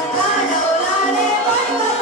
i la la know.